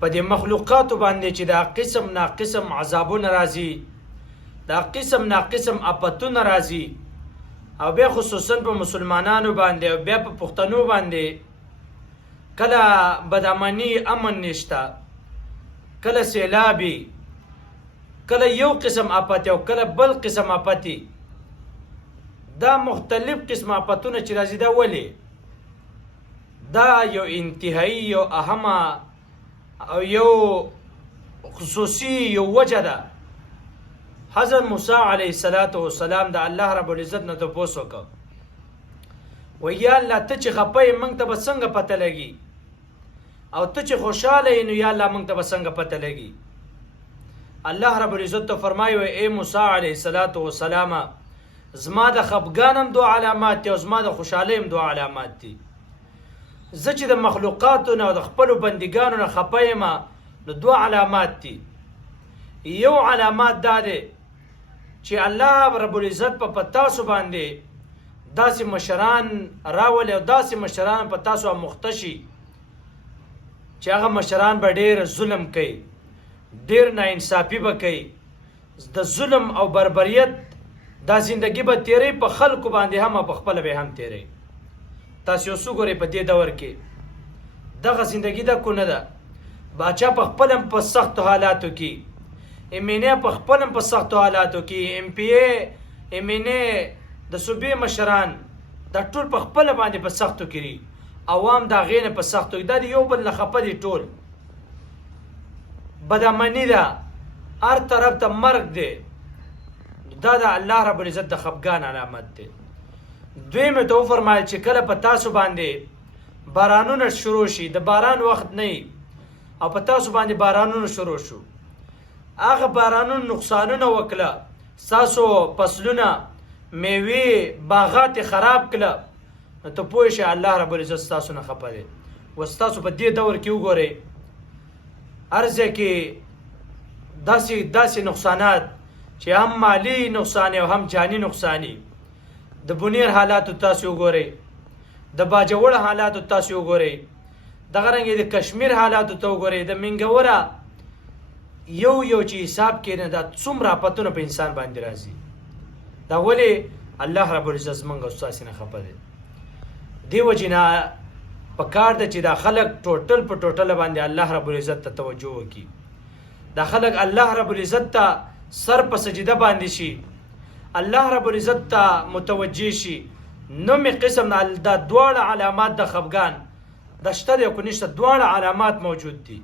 په دې مخلوقاتو باندې چې دا قسم نا قسم عذابونه راځي، دا قسم نا قسم اپتونه راځي، او بیا خصوصا په مسلمانانو باندې او بیا په پښتنو باندې کله بدامني امن نشته، کله سیلابي، کله یو قسم اپتی او کله بل قسم اپتی. دا مختلف قسم اپتونه چې راځي دا ولې؟ دا یو انتهایی یو اهمه او یو خصوصي یو وجه ده. حضرت موسی علیه السلام د الله رب العزت نه تپوس وکړ، و یا الله ته چې خپه یې موږ ته به څنګه پته لګي، او ته چې خوشحاله یې نو یا الله موږ ته به څنګه پته لګي. الله رب العزت ته فرمایي ای موسی علیه السلام زما د خفګان هم دو علامات دي او زما د خوشحالۍ هم دو علامات دي. زه چې د مخلوقاتو نه او د خپلو بندګانو نه خفه یم نو دو علامات دي. یو علامات دا دی چې الله رب العزت په تاسو باندې داسې مشران راولي او داسې مشران په تاسو مختشي چې هغه مشران به ډېر ظلم کوي، ډېر ناانصافي به کوي، د ظلم او بربریت دا زندگی به تیری په خلکو باندې هم په خپل به هم تیری. تاسو یو څو ګورئ په دې دور کې دغه زندگی دا کو نه ده. باچا په خپل په سختو حالاتو کې، امینه په خپل په سختو حالاتو کې، ام پی ای امینه د صوبې مشران دا ټول په خپل باندې په سختو کې، عوام دا غینه په سختو دا یو بل نه خپه دي، ټول بدامنی ده، هر طرف ته مرګ دی. دا د الله رب العزت د خفګان علامت دی. دویمه ته وفرمایل چې کله په تاسو باندې بارانونه شروع شي، د باران وخت نه او په تاسو باندې بارانونه شروع شو، هغه بارانونه نقصانونه وکړه، ستاسو فصلونه میوې باغات خراب کړه، نو ته پوه شئ الله رب العزت ستاسو نه خفه دی. و ستاسو په دې دور کې وګورئ هر ځای کې داسې نقصانات چې هم مالی نقصان او هم جانی نقصانی. د بنیر حالاتو تاسو وګورئ، د باجوړ حالاتو تاسو وګورئ، دغه رنګې د کشمیر حالاتو ته وګورئ، د منګوره یو چې حساب کې نه دا څومره آفتونه په انسان باندې راځي. دا ولې؟ الله رب العزت زموږ او ستاسې نه خفه دی. دې وجې نه پکار ده چې دا خلک ټوټل په ټوټله باندې الله رب العزت ته توجه وکړي. دا خلک الله رب العزت ته سر په سجده باندې شي، الله رب العزت ته متوجه شي. نو می قسم دا دواړه علامات د خفګان د شته دی او که نشته، دواړه علامات موجود دي.